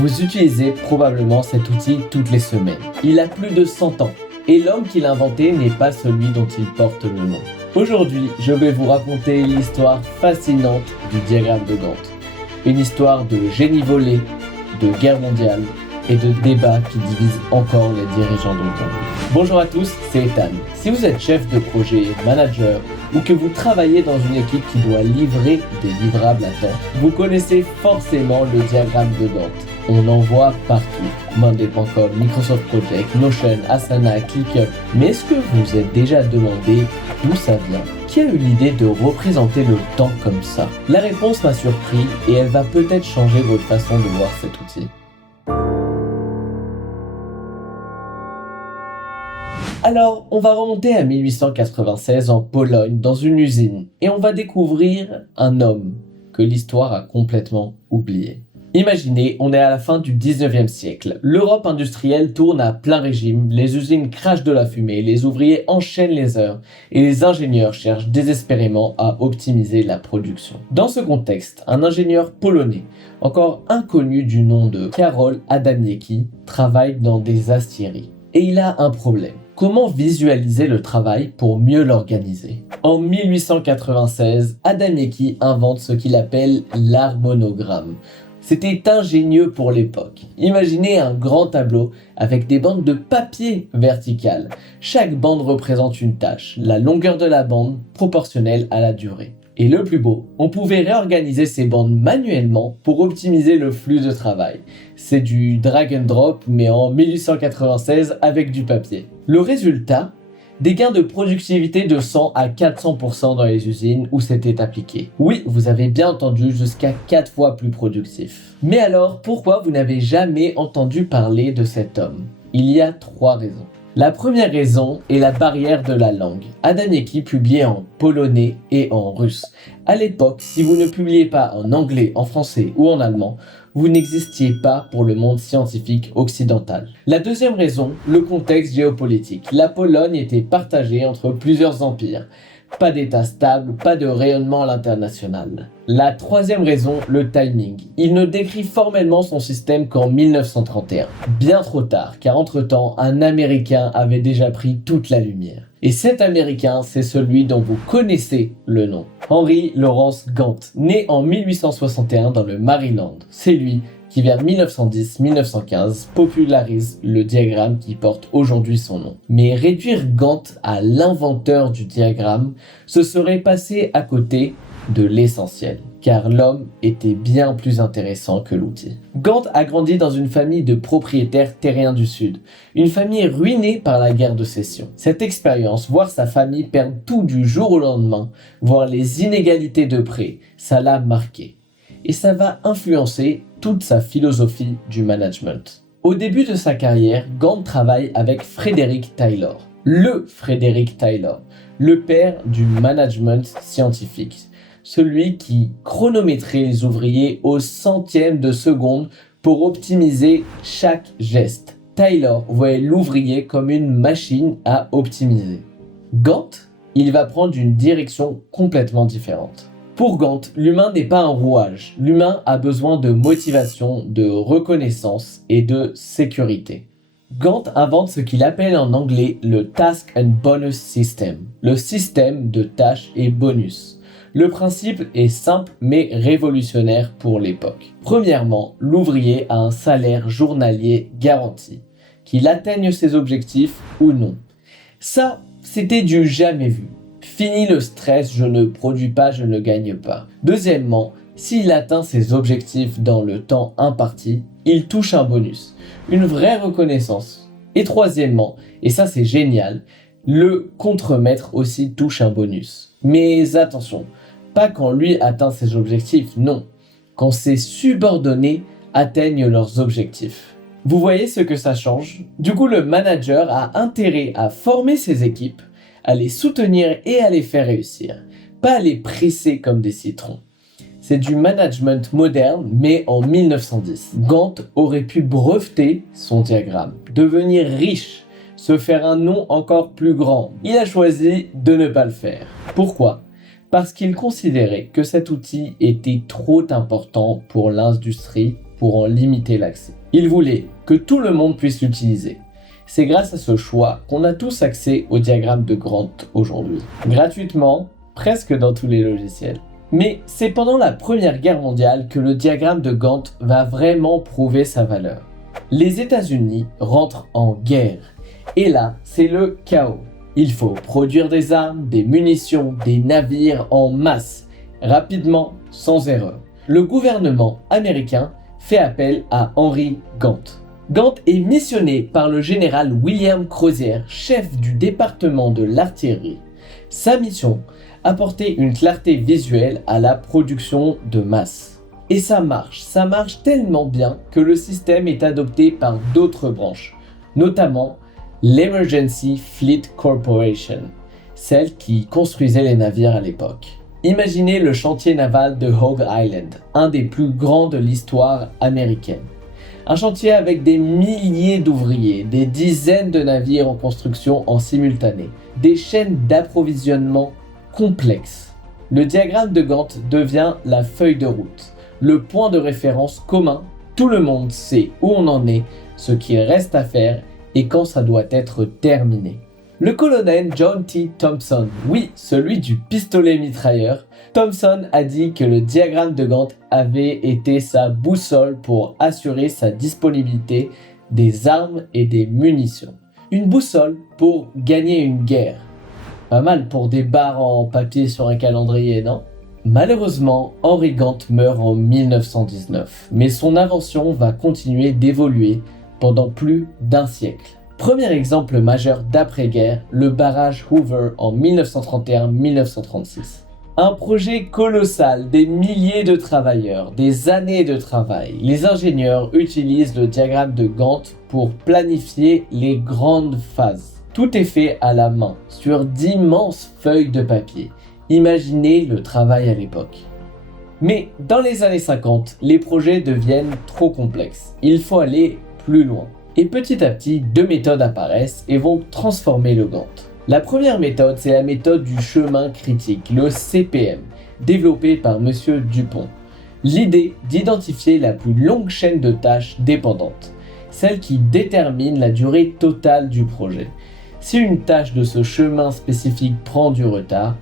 Vous utilisez probablement cet outil toutes les semaines. Il a plus de 100 ans et l'homme qui l'a inventé n'est pas celui dont il porte le nom. Aujourd'hui, je vais vous raconter l'histoire fascinante du diagramme de Gantt. Une histoire de génie volé, de guerre mondiale et de débats qui divisent encore les dirigeants de monde. Bonjour à tous, c'est Ethan. Si vous êtes chef de projet, manager ou que vous travaillez dans une équipe qui doit livrer des livrables à temps, vous connaissez forcément le diagramme de Gantt. On en voit partout. Monday.com, Microsoft Project, Notion, Asana, ClickUp. Mais est-ce que vous vous êtes déjà demandé d'où ça vient ? Qui a eu l'idée de représenter le temps comme ça ? La réponse m'a surpris et elle va peut-être changer votre façon de voir cet outil. Alors, on va remonter à 1896 en Pologne, dans une usine, et on va découvrir un homme que l'histoire a complètement oublié. Imaginez, on est à la fin du 19e siècle. L'Europe industrielle tourne à plein régime, les usines crachent de la fumée, les ouvriers enchaînent les heures et les ingénieurs cherchent désespérément à optimiser la production. Dans ce contexte, un ingénieur polonais, encore inconnu du nom de Karol Adamiecki, travaille dans des aciéries. Et il a un problème. Comment visualiser le travail pour mieux l'organiser ? En 1896, Adamiecki invente ce qu'il appelle l'harmonogramme. C'était ingénieux pour l'époque. Imaginez un grand tableau avec des bandes de papier verticales. Chaque bande représente une tâche, la longueur de la bande proportionnelle à la durée. Et le plus beau, on pouvait réorganiser ces bandes manuellement pour optimiser le flux de travail. C'est du drag and drop, mais en 1896 avec du papier. Le résultat ? Des gains de productivité de 100 à 400% dans les usines où c'était appliqué. Oui, vous avez bien entendu, jusqu'à 4 fois plus productif. Mais alors, pourquoi vous n'avez jamais entendu parler de cet homme ? Il y a 3 raisons. La première raison est la barrière de la langue. Adamiecki publiait en polonais et en russe. À l'époque, si vous ne publiez pas en anglais, en français ou en allemand, vous n'existiez pas pour le monde scientifique occidental. La deuxième raison, le contexte géopolitique. La Pologne était partagée entre plusieurs empires. Pas d'état stable, pas de rayonnement à l'international. La troisième raison, le timing. Il ne décrit formellement son système qu'en 1931. Bien trop tard, car entre-temps, un Américain avait déjà pris toute la lumière. Et cet Américain, c'est celui dont vous connaissez le nom. Henry Lawrence Gantt, né en 1861 dans le Maryland. C'est lui qui vers 1910-1915 popularise le diagramme qui porte aujourd'hui son nom. Mais réduire Gantt à l'inventeur du diagramme, ce serait passer à côté de l'essentiel, car l'homme était bien plus intéressant que l'outil. Gantt a grandi dans une famille de propriétaires terriens du Sud, une famille ruinée par la guerre de sécession. Cette expérience, voir sa famille perdre tout du jour au lendemain, voir les inégalités de près, ça l'a marqué. Et ça va influencer toute sa philosophie du management. Au début de sa carrière, Gantt travaille avec Frederick Taylor, le père du management scientifique, celui qui chronométrait les ouvriers au centième de seconde pour optimiser chaque geste. Taylor voyait l'ouvrier comme une machine à optimiser. Gantt, il va prendre une direction complètement différente. Pour Gantt, l'humain n'est pas un rouage. L'humain a besoin de motivation, de reconnaissance et de sécurité. Gantt invente ce qu'il appelle en anglais le Task and Bonus System, le système de tâches et bonus. Le principe est simple mais révolutionnaire pour l'époque. Premièrement, l'ouvrier a un salaire journalier garanti, qu'il atteigne ses objectifs ou non. Ça, c'était du jamais vu. Fini le stress, je ne produis pas, je ne gagne pas. Deuxièmement, s'il atteint ses objectifs dans le temps imparti, il touche un bonus, une vraie reconnaissance. Et troisièmement, et ça c'est génial, le contremaître aussi touche un bonus. Mais attention, pas quand lui atteint ses objectifs, non. Quand ses subordonnés atteignent leurs objectifs. Vous voyez ce que ça change ? Du coup, le manager a intérêt à former ses équipes, à les soutenir et à les faire réussir, pas à les presser comme des citrons. C'est du management moderne, mais en 1910. Gantt aurait pu breveter son diagramme, devenir riche, se faire un nom encore plus grand. Il a choisi de ne pas le faire. Pourquoi ? Parce qu'il considérait que cet outil était trop important pour l'industrie pour en limiter l'accès. Il voulait que tout le monde puisse l'utiliser. C'est grâce à ce choix qu'on a tous accès au diagramme de Gantt aujourd'hui, gratuitement, presque dans tous les logiciels. Mais c'est pendant la Première Guerre mondiale que le diagramme de Gantt va vraiment prouver sa valeur. Les États-Unis rentrent en guerre, et là, c'est le chaos. Il faut produire des armes, des munitions, des navires en masse, rapidement, sans erreur. Le gouvernement américain fait appel à Henry Gantt. Gantt est missionné par le général William Crozier, chef du département de l'artillerie. Sa mission, apporter une clarté visuelle à la production de masse. Et ça marche tellement bien que le système est adopté par d'autres branches, notamment l'Emergency Fleet Corporation, celle qui construisait les navires à l'époque. Imaginez le chantier naval de Hog Island, un des plus grands de l'histoire américaine. Un chantier avec des milliers d'ouvriers, des dizaines de navires en construction en simultané, des chaînes d'approvisionnement complexes. Le diagramme de Gantt devient la feuille de route, le point de référence commun. Tout le monde sait où on en est, ce qu'il reste à faire et quand ça doit être terminé. Le colonel John T. Thompson, oui, celui du pistolet mitrailleur, Thompson a dit que le diagramme de Gantt avait été sa boussole pour assurer sa disponibilité des armes et des munitions. Une boussole pour gagner une guerre. Pas mal pour des barres en papier sur un calendrier, non ? Malheureusement, Henry Gantt meurt en 1919, mais son invention va continuer d'évoluer pendant plus d'un siècle. Premier exemple majeur d'après-guerre, le barrage Hoover en 1931-1936. Un projet colossal, des milliers de travailleurs, des années de travail. Les ingénieurs utilisent le diagramme de Gantt pour planifier les grandes phases. Tout est fait à la main, sur d'immenses feuilles de papier. Imaginez le travail à l'époque. Mais dans les années 50, les projets deviennent trop complexes. Il faut aller plus loin. Et petit à petit, deux méthodes apparaissent et vont transformer le Gantt. La première méthode, c'est la méthode du chemin critique, le CPM, développée par Monsieur Dupont. L'idée d'identifier la plus longue chaîne de tâches dépendantes, celle qui détermine la durée totale du projet. Si une tâche de ce chemin spécifique prend du retard,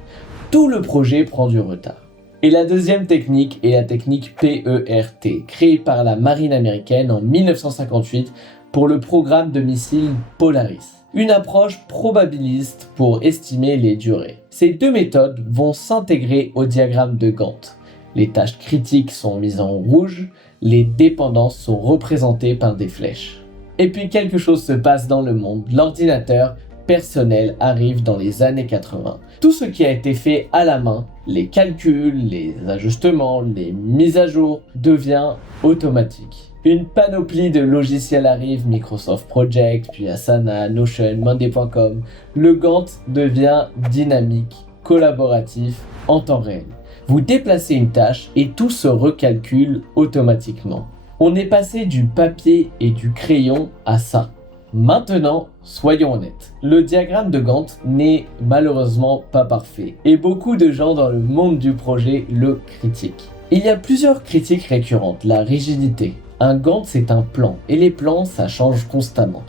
tout le projet prend du retard. Et la deuxième technique est la technique PERT, créée par la marine américaine en 1958 pour le programme de missiles Polaris. Une approche probabiliste pour estimer les durées. Ces deux méthodes vont s'intégrer au diagramme de Gantt. Les tâches critiques sont mises en rouge, les dépendances sont représentées par des flèches. Et puis quelque chose se passe dans le monde, l'ordinateur personnel arrive dans les années 80. Tout ce qui a été fait à la main, les calculs, les ajustements, les mises à jour, devient automatique. Une panoplie de logiciels arrive, Microsoft Project, puis Asana, Notion, Monday.com. Le Gantt devient dynamique, collaboratif, en temps réel. Vous déplacez une tâche et tout se recalcule automatiquement. On est passé du papier et du crayon à ça. Maintenant, soyons honnêtes, le diagramme de Gantt n'est malheureusement pas parfait et beaucoup de gens dans le monde du projet le critiquent. Il y a plusieurs critiques récurrentes, la rigidité. Un Gantt, c'est un plan, et les plans, ça change constamment.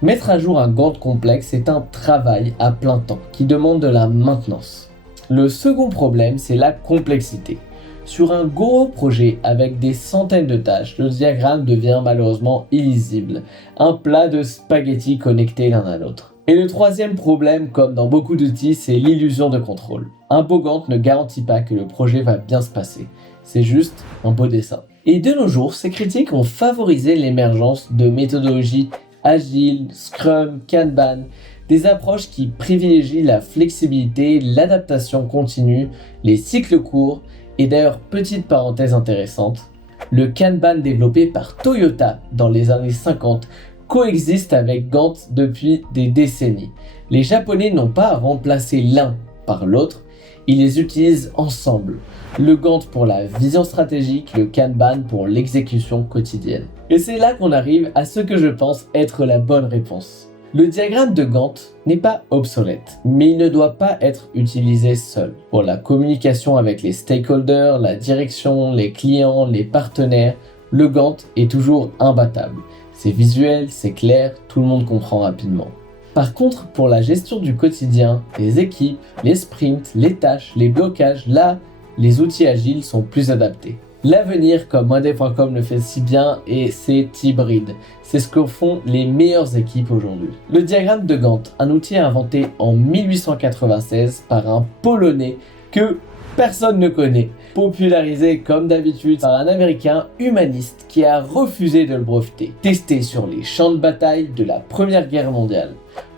Mettre à jour un Gantt complexe, c'est un travail à plein temps, qui demande de la maintenance. Le second problème, c'est la complexité. Sur un gros projet avec des centaines de tâches, le diagramme devient malheureusement illisible, un plat de spaghettis connectés l'un à l'autre. Et le troisième problème, comme dans beaucoup d'outils, c'est l'illusion de contrôle. Un beau Gantt ne garantit pas que le projet va bien se passer, c'est juste un beau dessin. Et de nos jours, ces critiques ont favorisé l'émergence de méthodologies agiles, Scrum, Kanban, des approches qui privilégient la flexibilité, l'adaptation continue, les cycles courts, et d'ailleurs, petite parenthèse intéressante, le Kanban développé par Toyota dans les années 50 coexiste avec Gantt depuis des décennies. Les Japonais n'ont pas remplacé l'un par l'autre, ils les utilisent ensemble. Le Gantt pour la vision stratégique, le Kanban pour l'exécution quotidienne. Et c'est là qu'on arrive à ce que je pense être la bonne réponse. Le diagramme de Gantt n'est pas obsolète, mais il ne doit pas être utilisé seul. Pour la communication avec les stakeholders, la direction, les clients, les partenaires, Le Gantt est toujours imbattable. C'est visuel, c'est clair, tout le monde comprend rapidement. Par contre, pour la gestion du quotidien, les équipes, les sprints, les tâches, les blocages, là, les outils agiles sont plus adaptés. L'avenir, comme Monday.com le fait si bien, et c'est hybride. C'est ce que font les meilleures équipes aujourd'hui. Le diagramme de Gantt, un outil inventé en 1896 par un Polonais que personne ne connaît, popularisé comme d'habitude par un Américain humaniste qui a refusé de le breveter, testé sur les champs de bataille de la Première Guerre mondiale,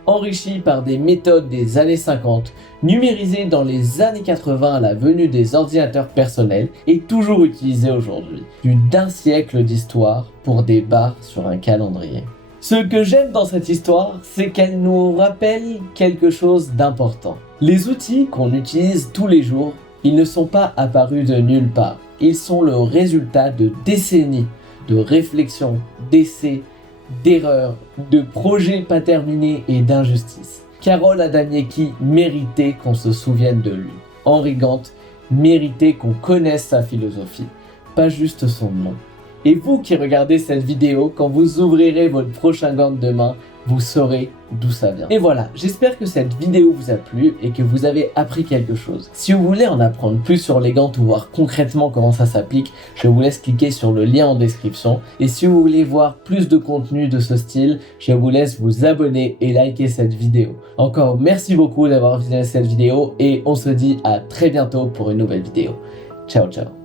enrichi par des méthodes des années 50, numérisé dans les années 80 à la venue des ordinateurs personnels et toujours utilisé aujourd'hui. Plus d'un siècle d'histoire pour des barres sur un calendrier. Ce que j'aime dans cette histoire, c'est qu'elle nous rappelle quelque chose d'important. Les outils qu'on utilise tous les jours, ils ne sont pas apparus de nulle part. Ils sont le résultat de décennies de réflexions, d'essais, d'erreurs, de projets pas terminés et d'injustices. Karol Adamiecki méritait qu'on se souvienne de lui. Henry Gantt méritait qu'on connaisse sa philosophie, pas juste son nom. Et vous qui regardez cette vidéo, quand vous ouvrirez votre prochain Gantt demain, vous saurez d'où ça vient. Et voilà, j'espère que cette vidéo vous a plu et que vous avez appris quelque chose. Si vous voulez en apprendre plus sur les Gantt ou voir concrètement comment ça s'applique, je vous laisse cliquer sur le lien en description. Et si vous voulez voir plus de contenu de ce style, je vous laisse vous abonner et liker cette vidéo. Encore merci beaucoup d'avoir visionné cette vidéo et on se dit à très bientôt pour une nouvelle vidéo. Ciao ciao.